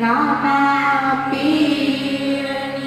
રામા પીરની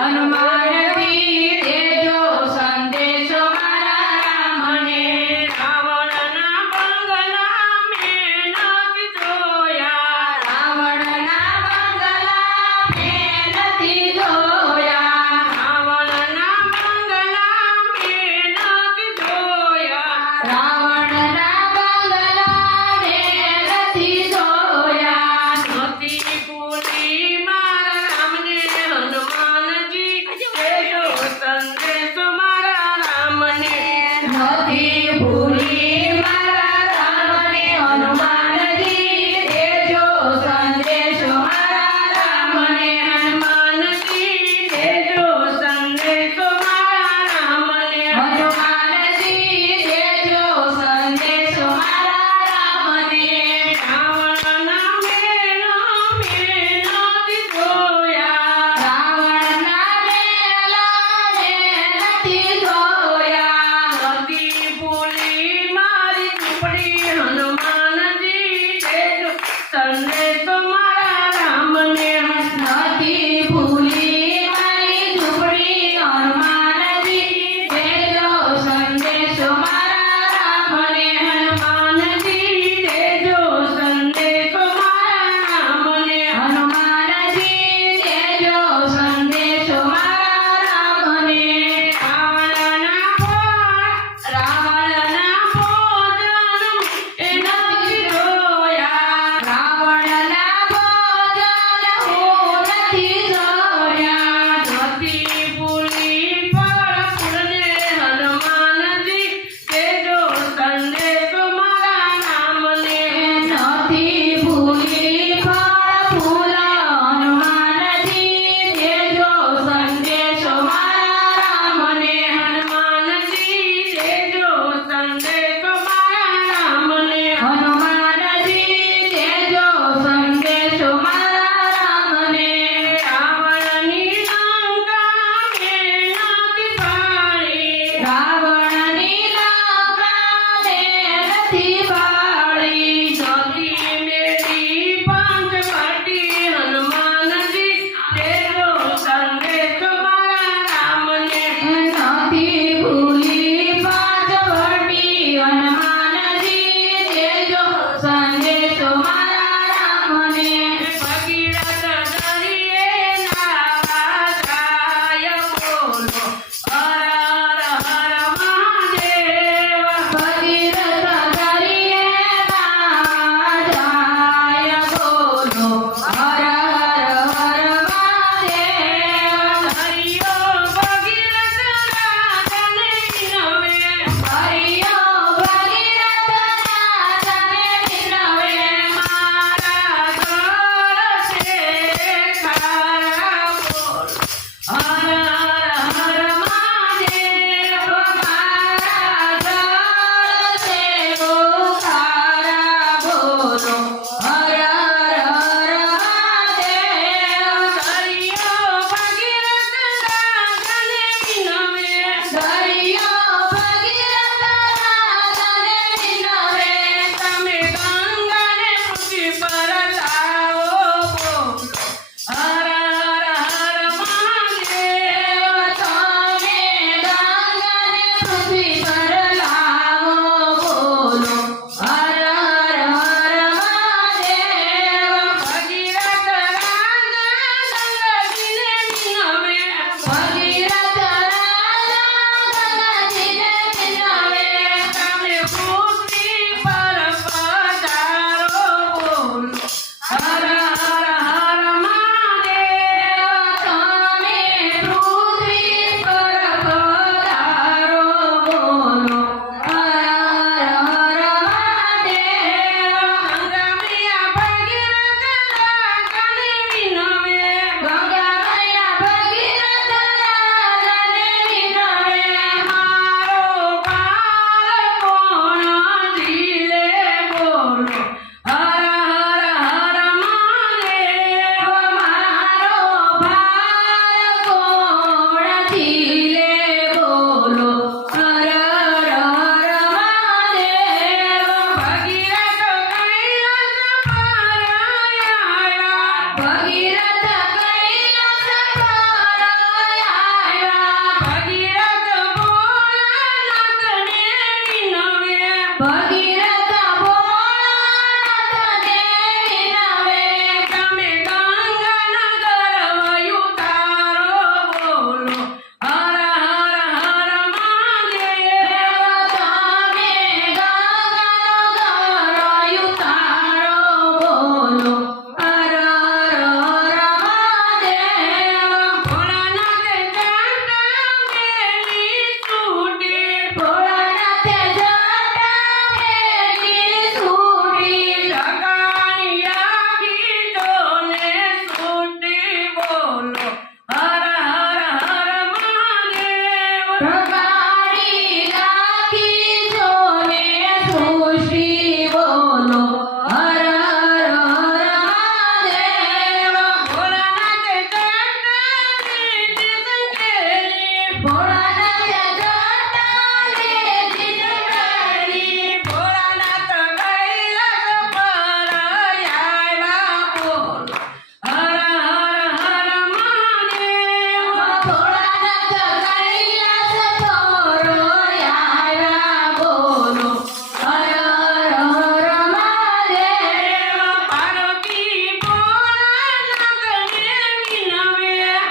હનુમાન વીર દેજો સંદેશો મારા રામને. રાવણના બંગલા મેં નથી જોયા. રાવણના બંગલા મેં નથી જોયા. રાવણના બંગલા મેં નથી જોયા. રાવણના બંગલા મેં નથી જોયા. નથી ભૂલી મારા રામને હનુમાનજી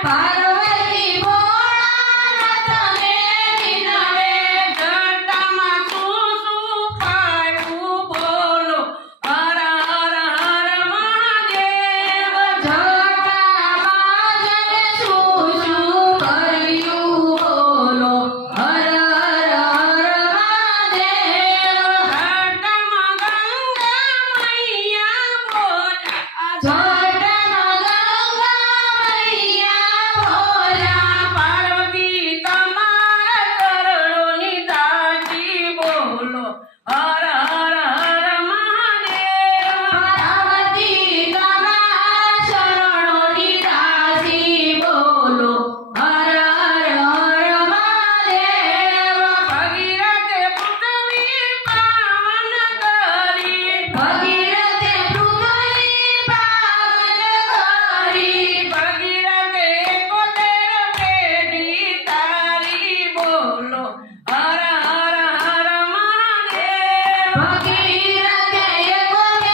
પાર્વતી ભોળાનાથને વિનવે. જટામાં શું શું પાયું બોલો હર હર હર મહાદેવ. જટામાં જને શું શું કર્યું બોલો હર હર હર મહાદેવ. જટામાં ગંગા મૈયા બોલ્યા જટામાં ગંગા મૈયા ભોલા. પાર્વતી તમારા ચરણોની દાસી બોલો હર હર હર મહાદેવ. પાર્વતી તમારા શરણોની દાસી બોલો હર હર હર મહાદેવ. ભગીરથે પૃથ્વી પાવન કરી ભગીરથે પૃથ્વી પાવન કરી. ભગીરથે 71 પેઢી તારી બોલો હર હર હર મહાદેવ. ભગીરથે 71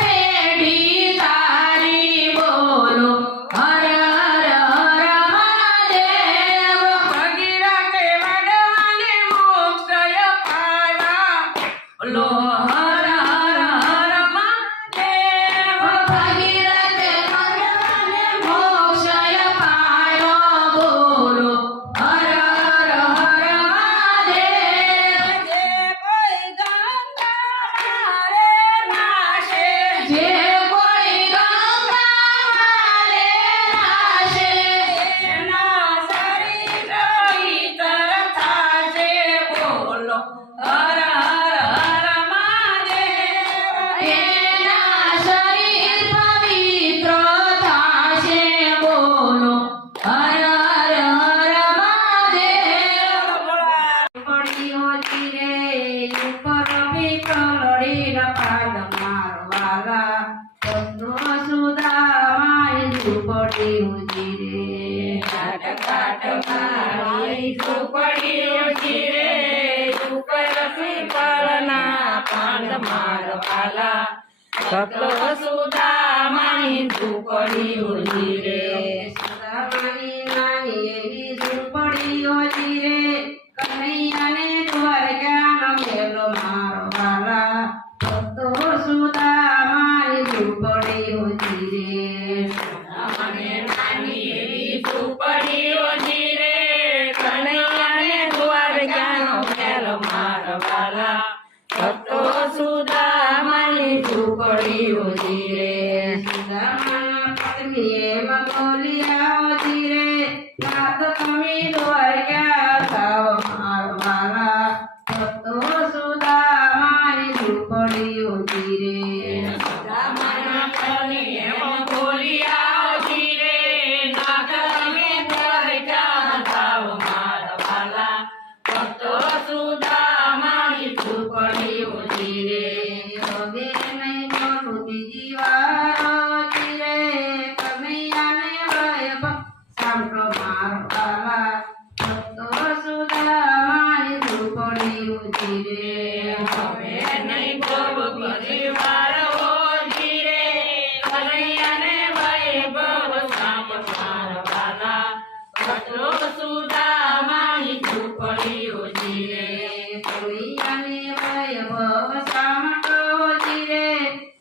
પેઢી તારી બોલો હર હર હર મહાદેવ. ભગીરથે વડવાને મોક્ષ અપાવ્યા બોલો હર હર હર મહાદેવ. ભગીરથે વડવાને મોક્ષ અપાયો બોલો હર હર હર મહાદેવ. જે કોઈ ગંગા મારે નાશે જે કોઈ ગંગા મારે નાશે. એના શરીર પવિત્ર થાશે બોલો હર હર હર મહાદેવ. એના શરીર પવિત્ર થાશે બોલો હર હર હર મહાદેવ. પડ્યો ધીરે ઉપર વિકલડીના પાદ મારવાલા ભક્તો સુદામાય ઝૂંપડીઓ ધીરે. કાટ મારી ઝૂંપડીઓ ધીરે ઉપર વિકલના પાદ મારવાલા ભક્તો સુદામાય ઝૂંપડીઓ ધીરે. સુદામાની નાની એવી ઝૂંપડીઓ ધીરે કનૈયાને દ્વારકાનો મેલો મારો વાલા ભક્તો સુદામાની ઝૂંપડીઓ ધીરે. સુદામાને નાની એવી ઝૂંપડીઓ ધીરે કનૈયાને દ્વારકાનો મેલો મારો વાલા ભક્તો સુદામાની ઝૂંપડીઓ ધીરે. સુદામાના પત્ની એમ બોલ્યા ધીરે નાથ તમે દ્વારકા જાઓ મારો વાલા ભક્તો સુદામાની ઝૂંપડીઓ ધીરે. સુદામાના પત્ની એમ બોલ્યા ધીરે નાથ તમે દ્વારકા જાઓ મારો વાલા ભક્તો સુદામાની ઝૂંપડીઓ ધીરે. હવે નહીં બોલું બીજી વાર ધીરે કનૈયાને વૈભવ સાંભળો મારો વાલા ભક્તો સુદામાની ઝૂંપડીઓ ધીરે. હવે નહીં બોલું બીજી વાર ધીરે કનૈયાને વૈભવ સાંભળો મારો વાલા ભક્તો સુદામાની ઝૂંપડીઓ ધીરે. કનૈયાને વૈભવ સાંભળો ધીરે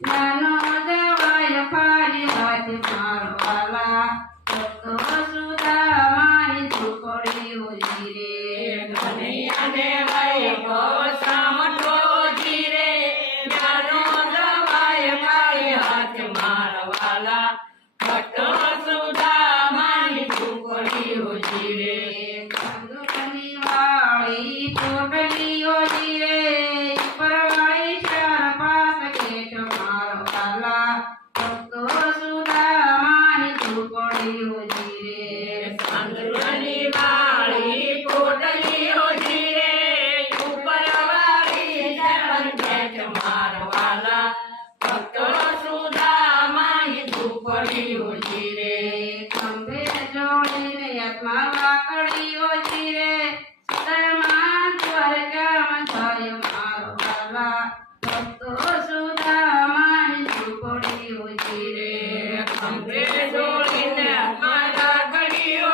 નાનો જવાય ફાડી હાથ મારો વાલા ભક્તો સુદામાની ઝૂંપડીઓ ધીરે. કનૈયાને વૈભવ સાંભળો ધીરે નાનો જવાય ફાડી હાથ મારો વાલા ભક્તો સુદામાની ઝૂંપડીઓ ધીરે. કંદોરની વાળી પોટલીઓ ધીરે પરવાળી ચાર પાસ કેટ મારો વાલા ભક્તો સુદામાની ઝૂંપડીઓ ધીરે. કંદોરની વાળી પોટલીઓ ધીરે ઉપરવાળી ચાર કેટ મારો વાલા ભક્તો સુદામાની ઝૂંપડીઓ ધીરે. ખંભે જોડીને હાથમાં વાકડીઓ ધીરે સદરમાં દ્વારકામાં જાય મારો વાલા ભક્તો સુદામાની ઝૂંપડીઓ ધીરે. ખંભે જોડીને હાથમાં વાકડીઓ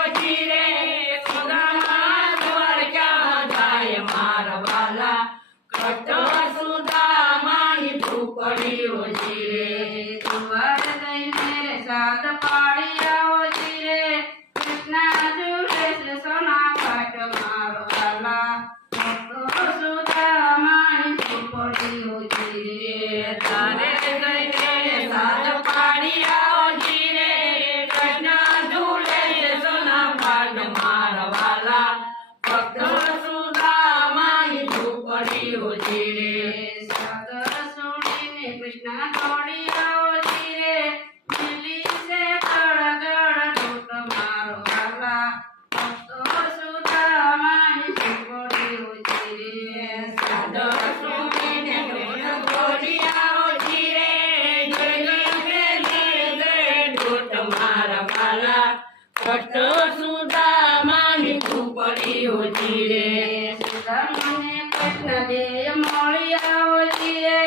પડી ઓછી રે સુદામાને કૃષ્ણ બે મળ્યા ઓછી રે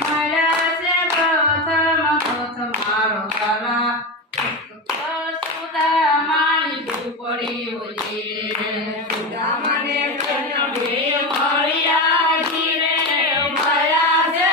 મળ્યા છે પ્રથમ મારો વાલા સુદામાની ઝૂંપડી ઓછી રે સુદામાને કૃષ્ણ બે મળ્યા ઓછી રે મળ્યા છે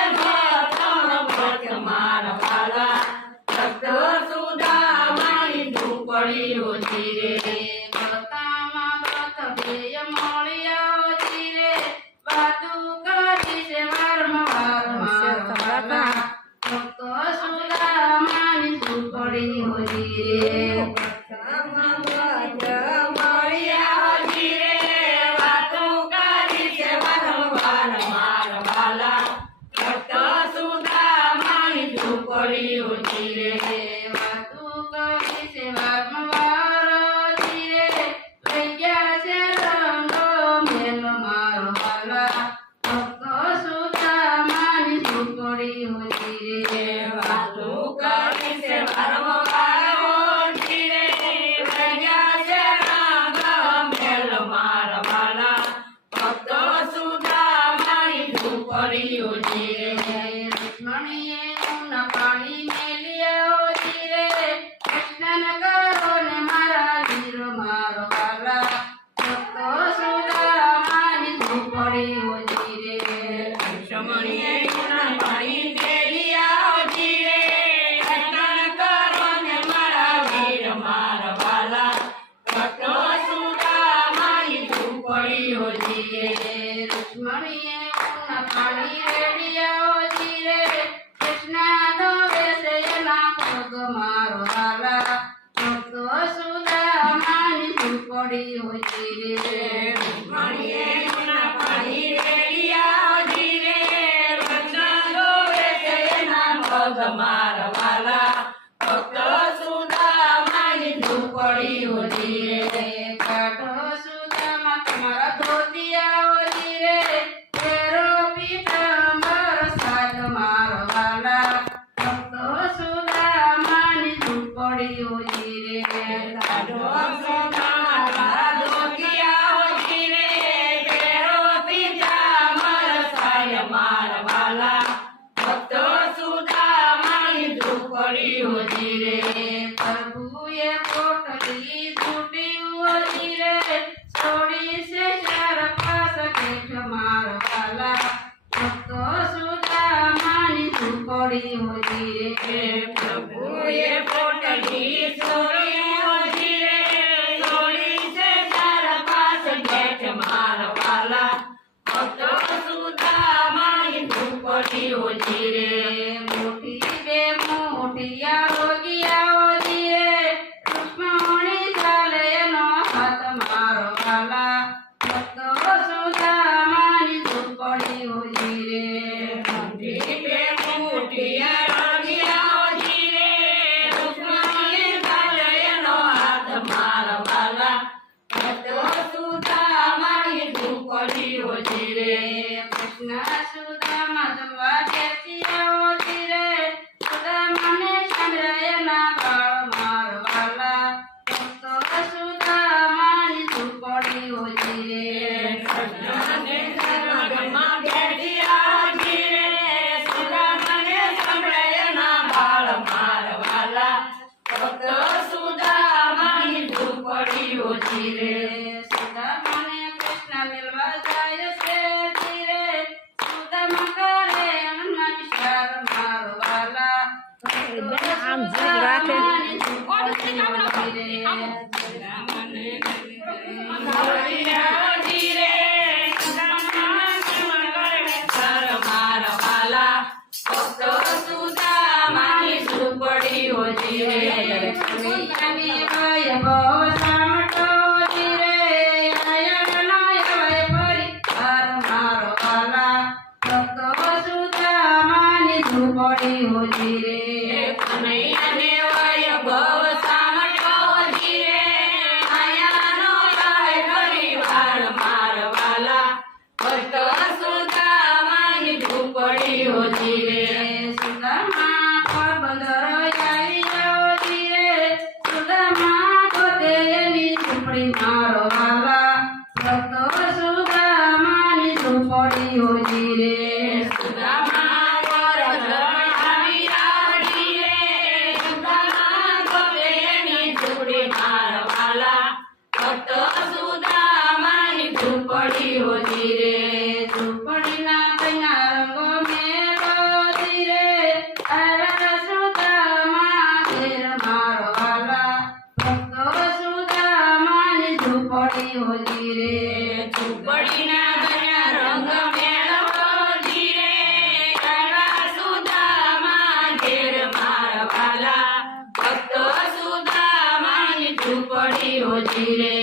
પ્રથમ મારો વાલા સુદામાની ઝૂંપડી ઓછી રે ઝૂંપડીઓ જીરે ઝૂંપડીના બન્યા રંગ મેળવો ધીરે કરવા સુદામા ઘેર મારા વાલા ભક્તો સુદામાની ઝૂંપડીઓ જીરે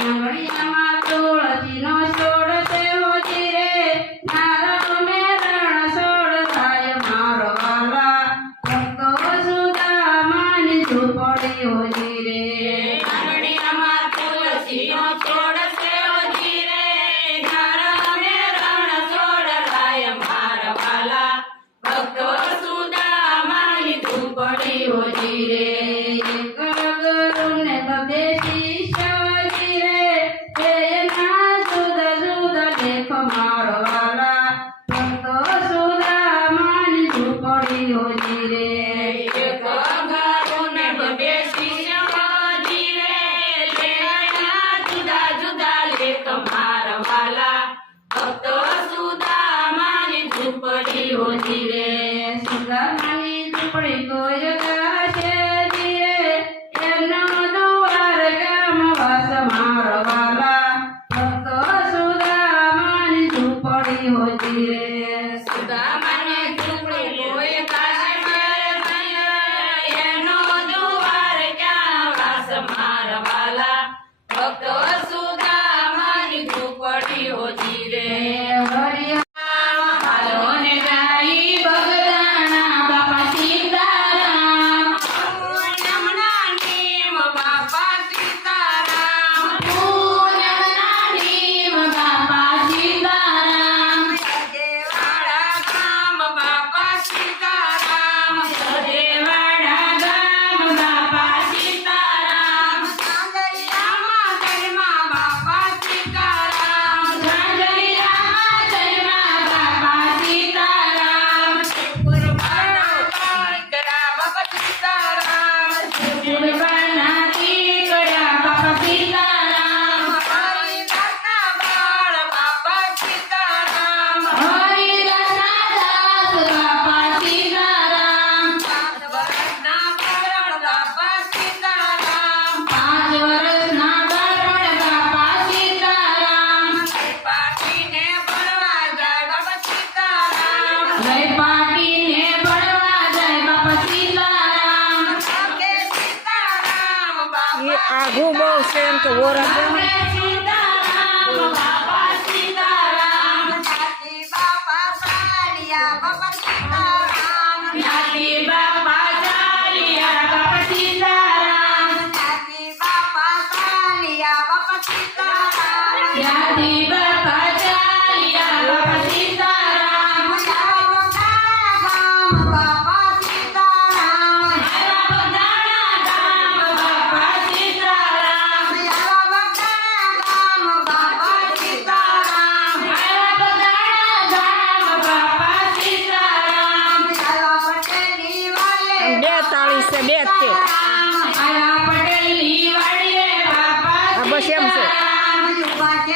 આંગળીયામાં તુળસીનો છોડ સેવો જીરે નારદ મેરણ છોડ થાય મારો વાલા ભક્તો સુદામાની ઝૂંપડીઓ જીરે આંગળીયામાં તુલસીનો છોડ સેવો ધીરે નારદ મેરણ છોડ થાય મારા વાલા ભક્તો સુદામાની ઝૂંપડીઓ જીરે ગુરુને બબે શિષ્ય જીરે એના જુદા જુદા લેખો મારો વાલા ભક્તો સુદામાની ઝૂંપડીઓ જીરે એક ઘરુને બબે શિષ્ય જીરે તેના જુદા જુદા લેખ મારા વાલા ભક્તો સુદામાની ઝૂંપડીઓ જીરે સુદામાની ઝૂંપડી કોઈ ગાશે જીરે એનો દુઆર ગામ વાસ મારો વાલા ભક્તો સુદામાની ઝૂંપડીઓ જીરે સુદામાને ઝૂંપડી કોઈ કાશે એનો દુવાર ક્યાં વાસ મારા વાલા ભક્તો સુદામાની ઝૂંપડીઓ જીરે હાલો ને ગાઈ બગદાણા બાપા સીતારામ પૂનમના નીમ બાપા સીતારામ પૂનમના નીમ બાપા સીતારામ સદેવાડા ગામ બાપા સીતારામ સદેવાડા ગામ બાપા સીતારામ સાંજલિયામાં જન્મા બાપા સીતારામ સાંજલિયામાં જન્મા બાપા સીતારામ કુરબાના દીકરા બાપા સીતારામ કુરબાના દીકરા બાપા સીતારામ હરિદાસના બાળ બાપા સીતારામ હરિદાસના દાસ બાપા સીતારામ 5 વર્ષના બાળ બાપા સીતારામ 5 વર્ષના બાળ બાપા સીતારામ પાટીને ભણવા જાય બાપા સીતારામ પાટીને ભણવા જાય બાપા સીતારામ કે સીતારામ બાપા આઘું બહુ છે એમ તો ઓરા સીતારામ બાપા સીતારામ જાતિ બાપા સાલિયા બાપા સીતારામ જાતિ બાપા સાલિયા બાપા સીતારામ જાતિ બાપા સાલિયા બાપા સીતારામ જાતિ બાપા સાલિયા બાપા સીતારામ ગામ બાપા સીતારામ ગામ બાપા સીતારામ ગામ બાપા સીતારામ ગામ બાપા સીતારામ પટેલી વાલે 42 છે 2 જ છે પટેલી વાળીએ બાપા હા, બસ એમ છે. સીતારામ.